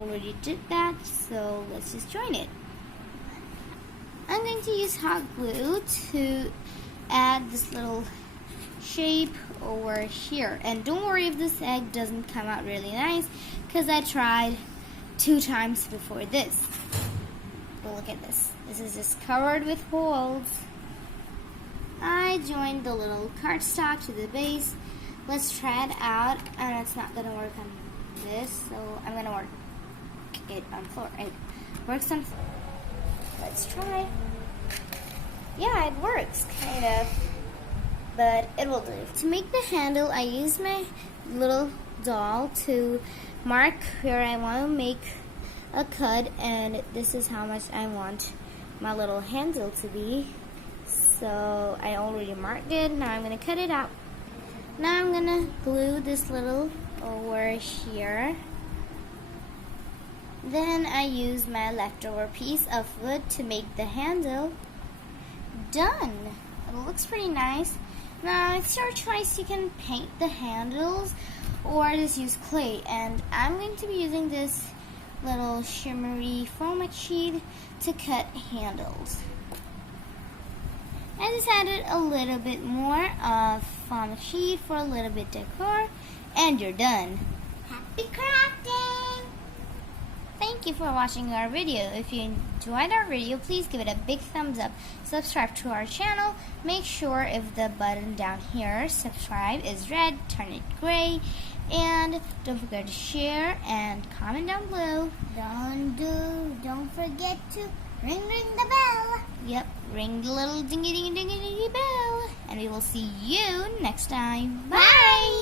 Already did that, so let's just join it. I'm going to use hot glue to add this little shape over here. And don't worry if this egg doesn't come out really nice, because I tried 2 times before this. But look at this. This is just covered with holes. I joined the little cardstock to the base. Let's try it out. And it's not gonna work on this, so I'm gonna work it on floor. It works on floor. Let's try. Yeah, it works, kind of. But it will do. To make the handle, I use my little doll to mark where I want to make a cut, and this is how much I want my little handle to be. So I already marked it. Now I'm going to cut it out. Now I'm going to glue this little over here. Then I use my leftover piece of wood to make the handle. Done. It looks pretty nice. Now it's your choice. You can paint the handles or just use clay, and I'm going to be using this little shimmery foam sheet to cut handles. I just added a little bit more of foam sheet for a little bit decor, and you're done. Happy crafting! Thank you for watching our video. If you enjoyed our video, please give it a big thumbs up. Subscribe to our channel. Make sure if the button down here, subscribe, is red, turn it gray. And don't forget to share and comment down below. Don't forget to ring the bell. Yep, ring the little dingy bell. And we will see you next time. Bye!